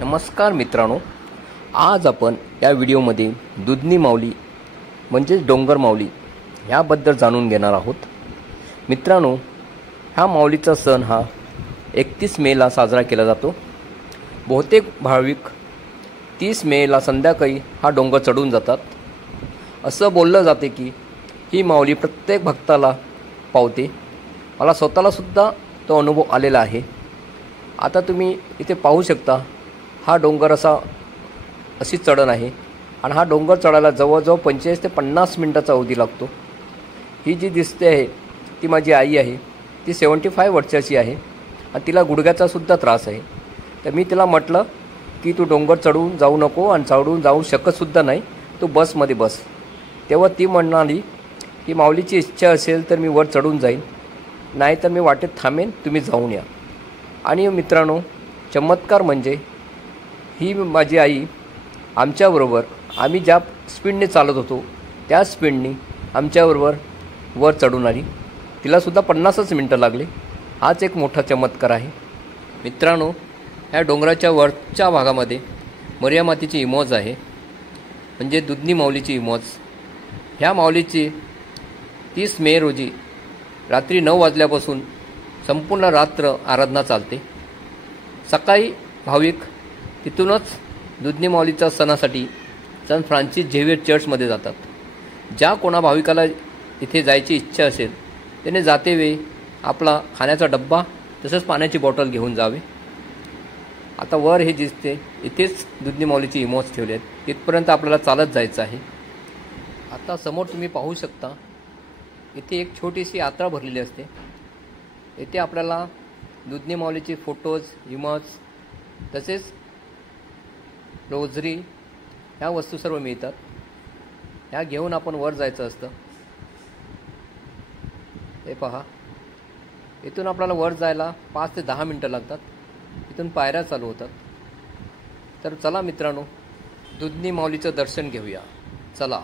नमस्कार मित्रांनो, आज आपण या व्हिडिओमध्ये दुधनी माऊली म्हणजेच डोंगर माऊली ह्याबद्दल जाणून घेणार आहोत। मित्रांनो, ह्या माऊलीचा सण हा 31 मेला साजरा केला जातो। बहुतेक भाविक 30 मेला संध्याकाळी हा डोंगर चढून जातात। असं बोललं जाते की ही माऊली प्रत्येक भक्ताला पावते। मला स्वतःला सुद्धा तो अनुभव आलेला आहे। आता तुम्ही इथे पाहू शकता, हा डोंगर अशी चढण आहे आणि हा डोंगर चढायला जवळजवळ 45 ते 50 मिनिटाचा अवधी लागतो। ही जी दिसते आहे ती माझी आई आहे। ती 75 वर्षाची आहे आणि तिला गुडघ्याचा सुद्धा त्रास आहे। तर मी तिला म्हटलं की तू डोंगर चढून जाऊ नको आणि चढून जाऊ शकतसुद्धा नाही, तू बसमध्ये बस। तेव्हा ती म्हणाली की माऊलीची इच्छा असेल तर मी वर चढून जाईन, नाही तर मी वाटेत थांबेन, तुम्ही जाऊन या। आणि मित्रांनो, चमत्कार म्हणजे ही माझी आई आमच्याबरोबर आम्ही ज्या स्पीडने चालत होतो त्या स्पीडने आमच्याबरोबर वर चढून आली। तिलासुद्धा 50च मिनटं लागले। हाच एक मोठा चमत्कार आहे। मित्रांनो, ह्या डोंगराच्या वरच्या भागामध्ये मरिया मातेची इमोज आहे, म्हणजे दुधनी माऊलीची इमोज। ह्या माऊलीची 30 मे रोजी रात्री 9 वाजल्यापासून संपूर्ण रात्र आराधना चालते। सकाळी भाविक तिथूनच दुधनी माऊलीच्या सणासाठी सन फ्रान्सिस झेवियर चर्चमध्ये जातात। ज्या कोणा भाविकाला इथे जायची इच्छा असेल त्याने जाते वेळी आपला खाण्याचा डब्बा तसंच पाण्याची बॉटल घेऊन जावे। आता वर हे दिसते, इथेच दुधनी माऊलीची इमोज ठेवले आहेत, तिथपर्यंत आपल्याला चालत जायचं आहे। आता समोर तुम्ही पाहू शकता, इथे एक छोटीशी यात्रा भरलेली असते। इथे आपल्याला दुधनी माऊलीचे फोटोज, इमोज तसेच रोजरी ह्या वस्तू सर्व मिळतात। ह्या घेऊन आपण वर जायचं असतं। हे पहा, इथून आपल्याला वर जायला 5 ते 10 मिनटं लागतात। इथून पायऱ्या चालू होतात। तर चला मित्रांनो, दुधनी माऊलीचं दर्शन घेऊया, चला।